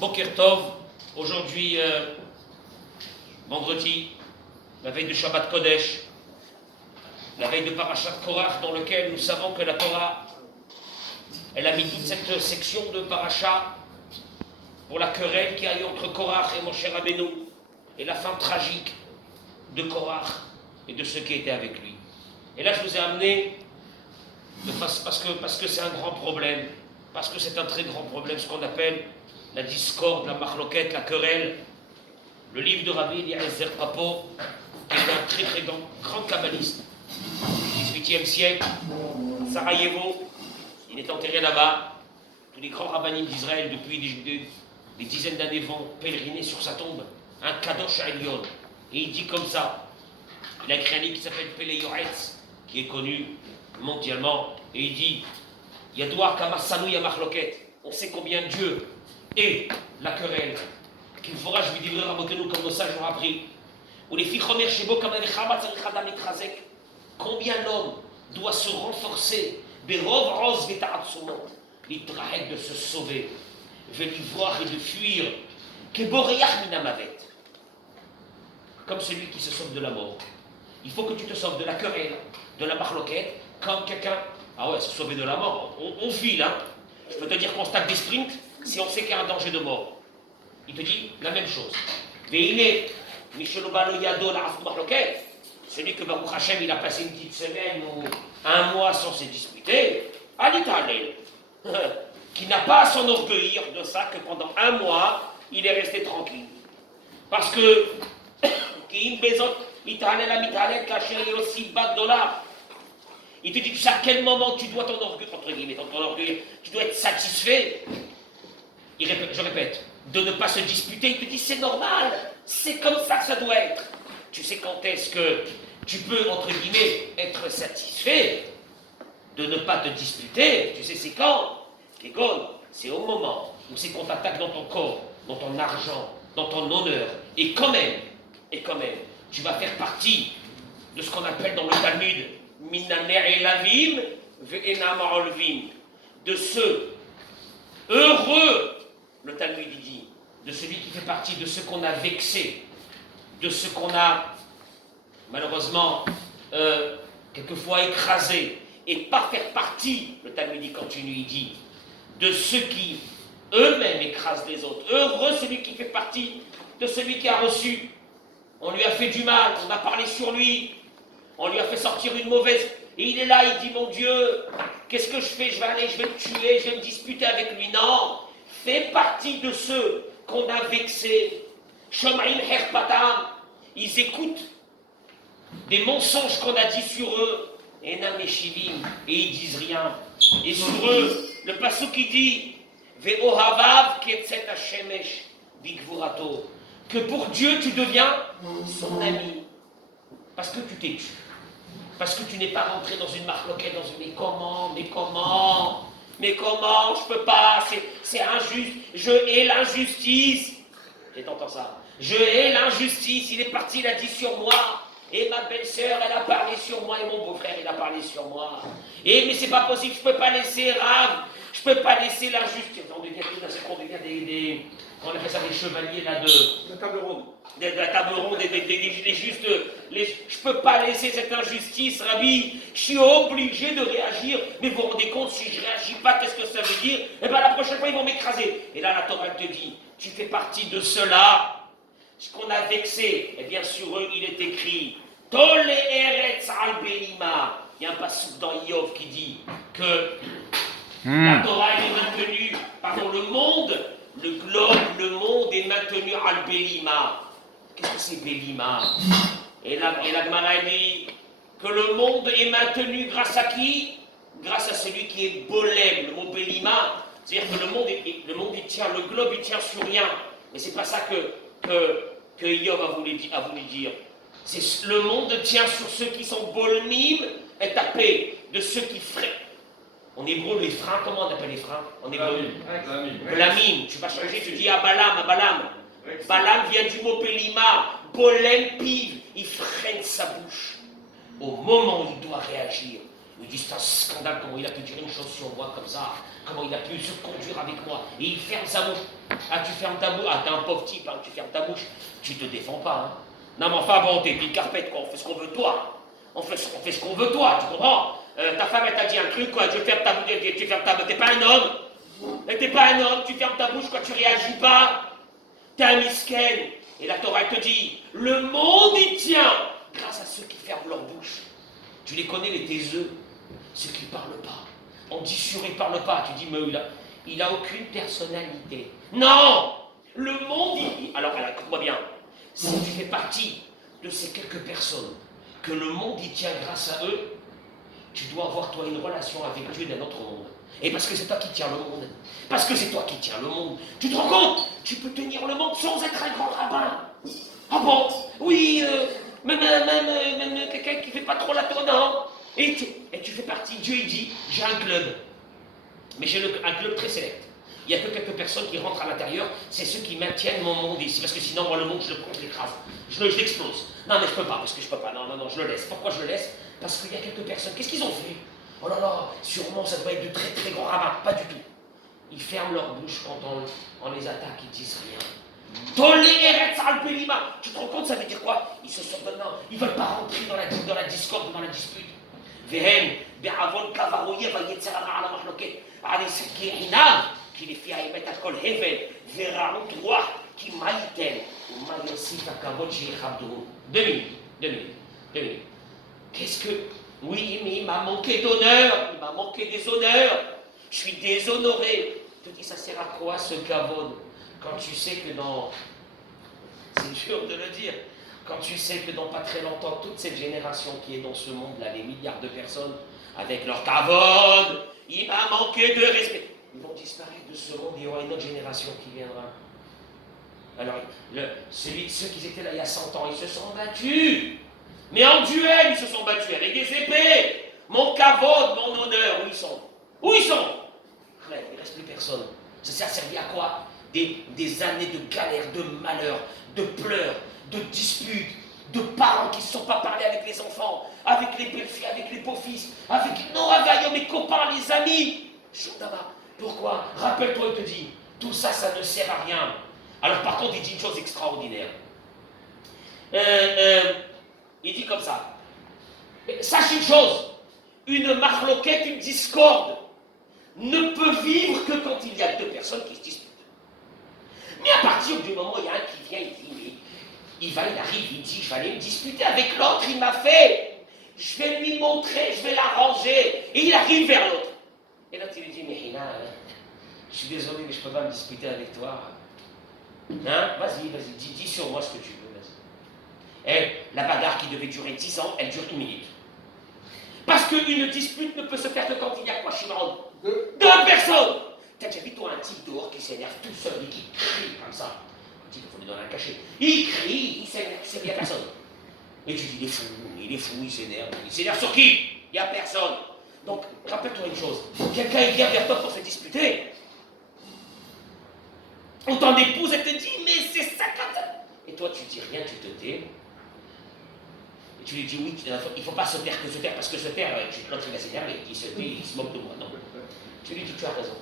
Boker Tov, aujourd'hui, vendredi, la veille de Shabbat Kodesh, la veille de Parashat Korach, dans lequel nous savons que la Torah, elle a mis toute cette section de Parashat pour la querelle qu'il y a eu entre Korach et Moshe Rabbeinu, et la fin tragique de Korach et de ceux qui étaient avec lui. Et là, je vous ai amené, parce que c'est un grand problème, parce que c'est un très grand problème, ce qu'on appelle la discorde, la marloquette, la querelle. Le livre de Rabbi Eliezer Papo, qui est un très très grand kabbaliste du XVIIIe siècle, Sarajevo, il est enterré là-bas. Tous les grands rabbinim d'Israël, depuis des dizaines d'années, vont pèleriner sur sa tombe, un Kadosh Elyon. Et il dit comme ça, il a écrit un livre qui s'appelle Pele Yoretz, qui est connu mondialement, et il dit Yadoua Kamassanu Yamachloket, on sait combien Dieu est la querelle, qu'il fera, je lui dirai Rabotenu, comme nos sages ont appris, ou les filles Chomer Shebo Kamalechama Tzarichadam Itrazek, combien l'homme doit se renforcer, Berov Roz Vetaratsumot, l'Itrahek de se sauver, voir et de fuir, Keboreach Minamavet, comme celui qui se sauve de la mort. Il faut que tu te sauves de la querelle, de la marloquette, quand quelqu'un. Ah ouais, se sauver de la mort, on file, hein. Je peux te dire qu'on se tape des sprints si on sait qu'il y a un danger de mort. Il te dit la même chose. Mais il est, celui que Baruch Hashem, il a passé une petite semaine ou un mois sans se disputer, Alitalel, qui n'a pas à s'enorgueillir de ça que pendant un mois, il est resté tranquille. Parce que, il te dit, tu sais à quel moment tu dois t'enorgueillir, entre guillemets, tu dois être satisfait. Je répète, de ne pas se disputer, il te dit, c'est normal, c'est comme ça que ça doit être. Tu sais quand est-ce que tu peux, entre guillemets, être satisfait de ne pas te disputer, tu sais c'est quand? C'est au moment où c'est qu'on t'attaque dans ton corps, dans ton argent, dans ton honneur, et quand même, tu vas faire partie de ce qu'on appelle dans le Talmud Minaner Elavim Ve'enam Olvim, de ceux heureux, le Talmud dit, de celui qui fait partie de ceux qu'on a vexés, de ceux qu'on a malheureusement quelquefois écrasés, et pas faire partie, le Talmud dit, continue, il dit, de ceux qui eux-mêmes écrasent les autres. Heureux celui qui fait partie de celui qui a reçu. On lui a fait du mal, on a parlé sur lui, on lui a fait sortir une mauvaise. Et il est là, il dit, mon Dieu, qu'est-ce que je fais? Je vais le tuer, je vais me disputer avec lui. Non, fais partie de ceux qu'on a vexés. Shoma'im herpatam, ils écoutent des mensonges qu'on a dit sur eux. Enam eshivim, et ils disent rien. Et sur eux, le pasuk qui dit, Ve'ohavav ketzet hashemesh bigvurato, que pour Dieu tu deviens son ami. Parce que tu t'es tué. Parce que tu n'es pas rentré dans une marloquette, dans une mais comment, je peux pas, c'est injuste, je hais l'injustice. J'ai entendu ça. Je hais l'injustice, il est parti, il a dit sur moi. Et ma belle-sœur, elle a parlé sur moi, et mon beau-frère, il a parlé sur moi. Mais c'est pas possible, je peux pas laisser Rav, je peux pas laisser l'injustice. On devient des on appelle ça des chevaliers là de la table ronde. De la table ronde, des justes. Je peux pas laisser cette injustice, Rabbi. Je suis obligé de réagir. Mais vous vous rendez compte, si je réagis pas, qu'est-ce que ça veut dire? Eh bien, la prochaine fois, ils vont m'écraser. Et là, la Torah te dit, tu fais partie de ceux-là. Ce qu'on a vexé, et bien sur eux, il est écrit Tole Eretz al Belima. Il y a un passage dans Iov qui dit que la Torah est maintenue, le monde, le globe, le monde est maintenu al Belima. Qu'est-ce que c'est Belima? Et la Gemara dit que le monde est maintenu grâce à qui? Grâce à celui qui est Bolem, le mot Belima. C'est-à-dire que le monde il tient, le globe il tient sur rien. Mais c'est pas ça que Iov a voulu dire. C'est le monde tient sur ceux qui sont bolmim et tapés, de ceux qui freinent. En hébreu, les freins, comment on appelle les freins? En hébreu, blamim. Tu vas changer, tu dis Abalam. Balam vient du mot pelima, bolem piv, il freine sa bouche. Au moment où il doit réagir, il dit c'est un scandale, comment il a pu dire une chose sur moi comme ça, comment il a pu se conduire avec moi, et il ferme sa bouche. Ah, tu fermes ta bouche. Ah, t'es un pauvre type, hein, tu fermes ta bouche. Tu te défends pas, hein. Non, mais enfin, bon, t'es une carpette, quoi. On fait ce qu'on veut, toi. On fait ce qu'on veut, toi, tu comprends? Ta femme, elle t'a dit un truc, quoi. Tu fermes ta bouche, tu fermes ta bouche. T'es pas un homme. T'es pas un homme, tu fermes ta bouche, quoi. Tu réagis pas. T'es un misken. Et la Torah, elle te dit, le monde y tient grâce à ceux qui ferment leur bouche. Tu les connais, les taiseux, ceux qui ne parlent pas. On dit sûr, il ne parle pas. Tu dis, mais il a aucune personnalité. Non! Le monde, alors écoute-moi bien. Si tu fais partie de ces quelques personnes que le monde y tient grâce à eux, tu dois avoir, toi, une relation avec Dieu d'un autre monde. Et parce que c'est toi qui tiens le monde. Parce que c'est toi qui tiens le monde. Tu te rends compte? Tu peux tenir le monde sans être un grand rabbin. Ah bon? Oui, même quelqu'un qui ne fait pas trop la tournée, non? Et tu fais partie. Dieu, il dit, j'ai un club. Mais j'ai un club très sélect. Il n'y a que quelques personnes qui rentrent à l'intérieur, c'est ceux qui maintiennent mon monde ici. Parce que sinon, moi, le monde, je le prends, je l'écrase. Je l'explose. Non, mais je peux pas, parce que je peux pas. Non, je le laisse. Pourquoi je le laisse? Parce qu'il y a quelques personnes. Qu'est-ce qu'ils ont fait? Oh là là, sûrement, ça doit être de très très grands rabbins. Pas du tout. Ils ferment leur bouche quand on les attaque, ils disent rien. Tu te rends compte, ça veut dire quoi? Ils se sont maintenant, ils ne veulent pas rentrer dans la discorde, dans la dispute. והם בעוון קו האויב היצר הרע על המחלוקת על עסקי עינם כי לפי האמת הכל הבל ורעות רוח כי מה ייתן ומה יוסיף הכבוד שיכבדו. Deux minutes. Qu'est-ce que... Oui, mais il m'a manqué d'honneur, il m'a manqué des honneurs, je suis déshonoré. Je te dis, ça sert à quoi ce kavod quand tu sais que dans... C'est dur de le dire. Quand tu sais que dans pas très longtemps, toute cette génération qui est dans ce monde-là, les milliards de personnes, avec leur kavod, il m'a manqué de respect. Ils vont disparaître de ce monde, il y aura une autre génération qui viendra. Alors, ceux qui étaient là il y a 100 ans, ils se sont battus. Mais en duel, ils se sont battus avec des épées. Mon kavod, mon honneur, où ils sont? Où ils sont? Il ne reste plus personne. Ça a servi à quoi? Des années de galère, de malheur, de pleurs, de disputes, de parents qui ne se sont pas parlé avec les enfants, avec les belles-filles, avec les beaux-fils, avec mes copains, les amis. Choudama. Pourquoi? Rappelle-toi, il te dit, tout ça, ça ne sert à rien. Alors par contre, il dit une chose extraordinaire. Il dit comme ça. Sache une chose, une marloquette, une discorde, ne peut vivre que quand il y a deux personnes qui se disputent. Mais à partir du moment où il y a un qui vient, il dit, mais il arrive, il dit, je vais aller me disputer avec l'autre, il m'a fait, je vais lui montrer, je vais l'arranger, et il arrive vers l'autre. Et l'autre, il lui dit, mais Hina, je suis désolé, mais je ne peux pas me disputer avec toi. Hein? Vas-y, dis sur moi ce que tu veux, vas-y. Et la bagarre qui devait durer 10 ans, elle dure 1 minute. Parce qu'une dispute ne peut se faire que quand il y a quoi, Shimon? Deux personnes. T'as déjà vu toi un type dehors qui s'énerve tout seul et qui crie comme ça? Un type, il faut lui donner un cachet. Il crie, il s'énerve, c'est bien personne. Et tu dis, il est fou, il s'énerve. Il s'énerve sur qui? Il n'y a personne. Donc, rappelle-toi une chose, quelqu'un vient vers toi pour se disputer. Ou ton épouse, elle te dit, mais c'est ça comme ça. Et toi, tu dis rien, tu te tais. Et tu lui dis, oui, il ne faut pas se taire parce que se taire, l'autre il va s'énerver, il se tait, il se moque de moi. Non. Tu lui dis, tu as raison.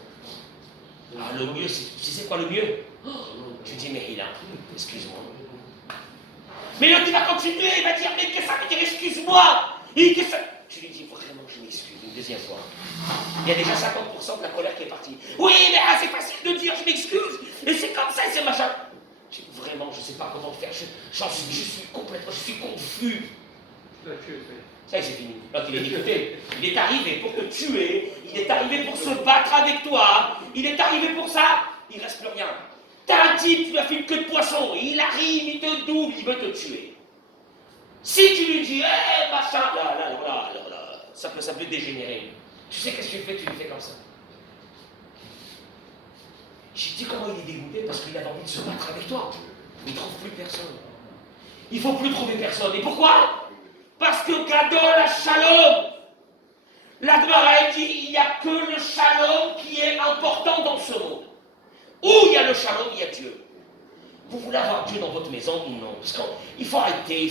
Ah, le mieux, c'est quoi le mieux? Tu dis, mais il a, excuse-moi. Mais l'autre, il va continuer, il va dire, mais qu'est-ce que ça veut dire, excuse-moi? Tu lui dis, vraiment, je m'excuse, une deuxième fois. Il y a déjà 50% de la colère qui est partie. Oui, mais c'est facile de dire, je m'excuse, et c'est comme ça, et c'est machin. Je dis, vraiment, je ne sais pas comment faire, je suis complètement, je suis confus. Ça, c'est fini. Donc, il est écouté. Il est arrivé pour te tuer, il est arrivé pour se battre avec toi, il est arrivé pour ça, il ne reste plus rien. T'as un type, tu lui as fait une queue de poisson, il arrive, il te double, il veut te tuer. Si tu lui dis, machin, là, ça peut dégénérer. Tu sais qu'est-ce que tu fais? Tu lui fais comme ça. J'ai dit comment il est dégoûté parce qu'il a envie de se battre avec toi. Il ne trouve plus personne. Il ne faut plus trouver personne. Et pourquoi? Parce que Gadol Shalom, la Gemara dit, il n'y a que le Shalom qui est important dans ce monde. Où il y a le Shalom, il y a Dieu. Vous voulez avoir Dieu dans votre maison ou non? Parce qu'il faut arrêter, il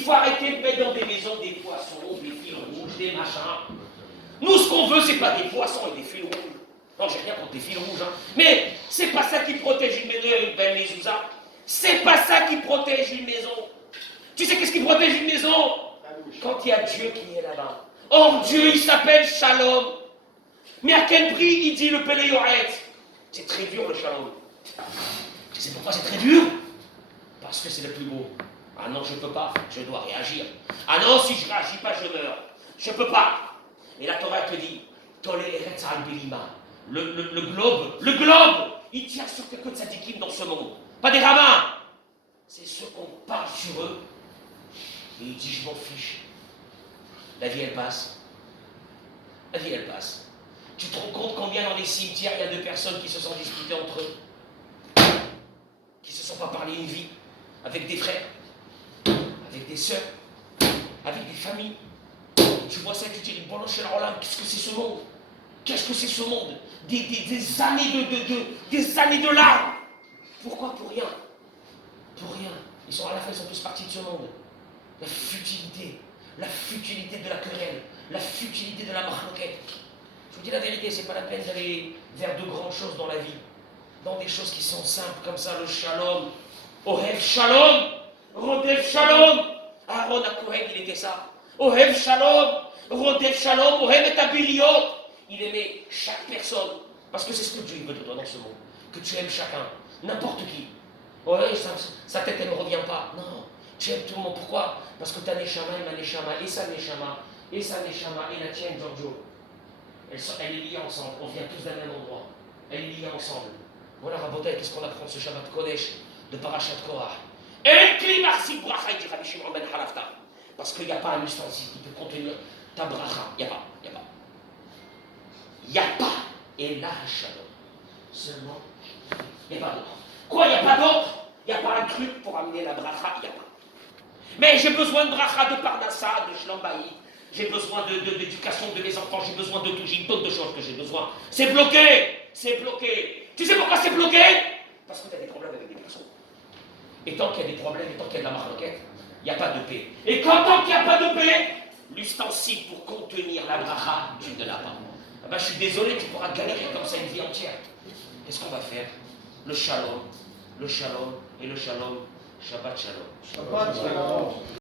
faut arrêter de mettre dans des maisons des poissons, des fils rouges, des machins. Nous, ce qu'on veut, c'est pas des poissons et des fils rouges. Non, j'ai rien contre des fils rouges, hein. Mais C'est pas ça qui protège une maison, Ben Mezouza. C'est pas ça qui protège une maison. Tu sais qu'est-ce qui protège une maison? Quand il y a Dieu qui est là-bas. Or, Dieu, il s'appelle Shalom. Mais à quel prix il dit le Péléoret? C'est très dur le Shalom. Tu sais pourquoi c'est très dur? Parce que c'est le plus beau. Ah non, je ne peux pas, je dois réagir. Ah non, si je ne réagis pas, je meurs. Je ne peux pas. Et la Torah te dit, Toleret al-Belima. Le globe, il tient sur quelques tzadikim dans ce monde. Pas des rabbins. C'est ceux qu'on parle sur eux. Et il dit, je m'en fiche. La vie, elle passe. La vie, elle passe. Tu te rends compte combien dans les cimetières, il y a de personnes qui se sont disputées entre eux, qui ne se sont pas parlé une vie, avec des frères, avec des sœurs, avec des familles. Tu vois ça et tu te dis, bon, chez la qu'est-ce que c'est ce monde? Qu'est-ce que c'est ce monde? Des années de larmes. Pourquoi? Pour rien. Pour rien. Ils sont à la fin, ils sont tous partis de ce monde. La futilité de la querelle, la futilité de la marloquette. Je vous dis la vérité, c'est pas la peine d'aller vers de grandes choses dans la vie. Dans des choses qui sont simples comme ça, le shalom. Ohev shalom, Rodev shalom. Aaron à Kohen, il était ça. Ohev shalom, Rodev shalom, Ohev et abiliot. Il aimait chaque personne. Parce que c'est ce que Dieu veut de toi dans ce monde. Que tu aimes chacun, n'importe qui. Ouais, sa tête, elle ne revient pas. Non, tu aimes tout le monde. Pourquoi? Parce que ta neshama et ma neshama, et sa neshama, et la tienne, Giorgio. Elle est liée ensemble. On vient tous d'un même endroit. Elle est liée ensemble. Voilà, Rabotai, qu'est-ce qu'on apprend de ce Shabbat Kodesh de Parashat Korah? El Kli Marsi Bracha, il dit Rabbi Shimon ben Halafta. Parce qu'il n'y a pas un ustensile qui peut contenir ta bracha. Il n'y a pas. Il n'y a pas. Et là, Shalom. Seulement, il n'y a pas d'autre. Quoi, il n'y a pas d'autre? Il n'y a pas un truc pour amener la bracha, il n'y a pas. Mais j'ai besoin de bracha, de parnassa, de shlambaï. J'ai besoin d'éducation de mes enfants, j'ai besoin de tout, j'ai une tonne de choses que j'ai besoin. C'est bloqué. Tu sais pourquoi c'est bloqué? Parce que tu as des problèmes avec des personnes. Et tant qu'il y a des problèmes, et tant qu'il y a de la marloquette, il n'y a pas de paix. Et tant qu'il n'y a pas de paix, l'ustensile pour contenir la bracha, tu ne l'as pas. Ah ben, je suis désolé, tu pourras galérer comme ça une vie entière. Qu'est-ce qu'on va faire? Le shalom et le shalom. Shabbat shalom. Shabbat shalom.